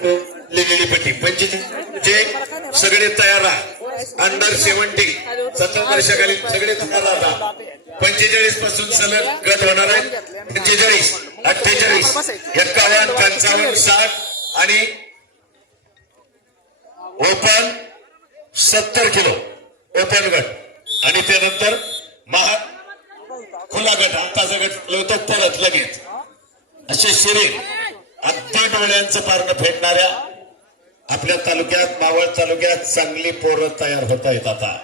लिहिलेली पट्टी पंचवीसचे सगळे तयार राहा. अंडर सेव्हन्टी सतरा वर्षाखाली सगळे तयार राहा. पंचेचाळीसपासून सलग गट होणार आहे. पंचेचाळीस अठ्ठेचाळीस एक्कावन्न पंचावन्न साठ आणि ओपन सत्तर किलो. ओपन गट. आणि त्यानंतर महा खुला गट. आताचा गट लावतो परत लगेच. असे शरीर अगदी डोळ्यांचं पारणं फेडणाऱ्या आपल्या तालुक्यात मावळ तालुक्यात चांगली पोरं तयार होत आहेत आता.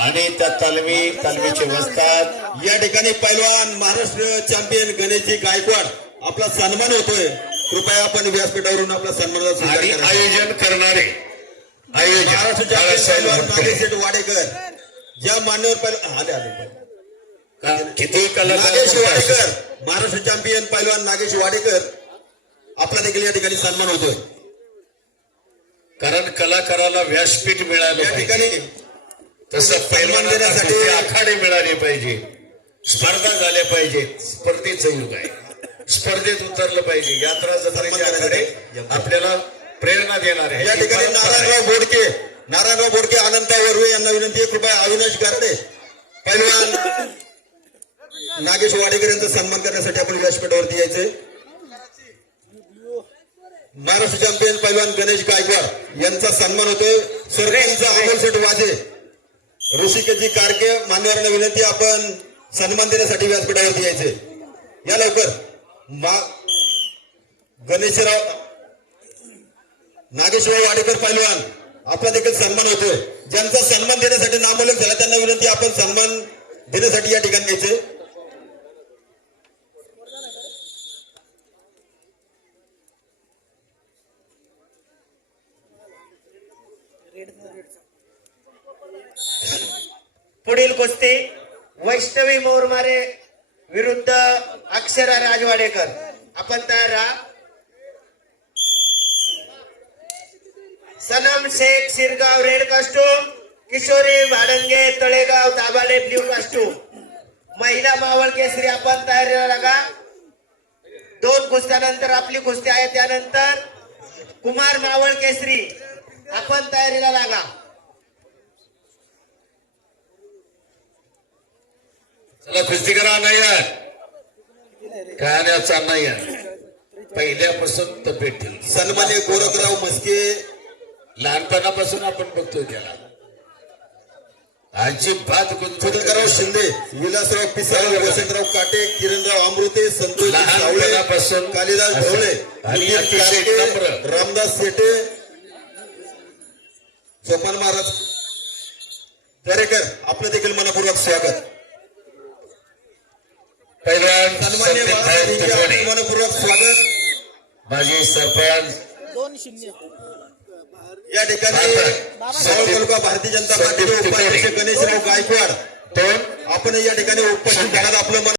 आणि त्या तालमी तालमीचे वस्तात. या ठिकाणी पैलवान महाराष्ट्र चॅम्पियन गणेशजी गायकवाड आपला सन्मान होतोय. कृपया आपण व्यासपीठावरून आपला करा. आयोजन करणारे महाराष्ट्र चॅम्पियन पैलवान वाडेकर. ज्या मान्यवर पैलवान आले आले किती नागेश वाडेकर महाराष्ट्र चॅम्पियन पैलवान नागेश वाडेकर. आपला देखील या ठिकाणी सन्मान होतोय. कारण कलाकाराला व्यासपीठ मिळालं या पाहिजे. ठिकाणी तसं पैलवानांना देण्यासाठी- आखाडे मिळाले पाहिजे. स्पर्धा झाल्या पाहिजेत स्पर्धेचं युग आहे. स्पर्धेत उतरलं पाहिजे. यात्रा जत्रेचे आखाडे आपल्याला प्रेरणा देणार आहे. या ठिकाणी नारायणराव बोडके नारायणराव बोडके अनंता वर्वे यांना विनंती आहे. कृपया अविनाश गारडे पैलवान नागेश वाडेकर यांचा सन्मान करण्यासाठी आपण व्यासपीठावरती यायचंय. महाराष्ट्र चॅम्पियन पैलवान गणेश गायकवाड यांचा सन्मान होतोय. सरपंच अमोल शेठ वाजे. ऋषिकेशजी कारके मान्यवरांना विनंती आपण सन्मान देण्यासाठी व्यासपीठावरती यायचंय या लवकर. मा गणेशराव नागेश्वर वाडेकर पैलवान आपला देखील सन्मान होतोय. ज्यांचा सन्मान देण्यासाठी नामोल्लेख झाला त्यांना विनंती आपण सन्मान देण्यासाठी या ठिकाणी यायचे. पुढील कुस्ती वैष्णवी मोरमारे विरुद्ध अक्षरा राजवाडेकर. आपण तयार राहा. Sanam Shaikh Shirgaon red costume Kishori Bhadange Talegaon Dabhade blue costume महिला मावळ केसरी आपण तयारीला लागा. दोन कुस्त्यानंतर आपली कुस्ती आहे त्यानंतर कुमार मावळ केसरी. आपण तयारीला लागा. चला कुस्ती करा नाही गाण्याचा नाही पहिल्यापासून तब्येत ठेवली सन्मान्य गोरखराव मस्के लहानपणापासून आपण बघतोय त्याला. अजिबात गुंतवणूक सुधाकरराव शिंदे विलासराव पिसाळ वसंतराव काटे किरणराव अमृते संतोष कालिदास ढवळे. रामदास शेटे सोपान महाराज दरेकर आपलं देखील मनपूर्वक स्वागत. मनपूर्वक स्वागत. माजी सरपंच. या ठिकाणी भारत. मावळ तालुका भारतीय जनता पार्टीचे उपाध्यक्ष. गणेशराव गायकवाड. दोन. आपण या ठिकाणी उपस्थित आपलं मन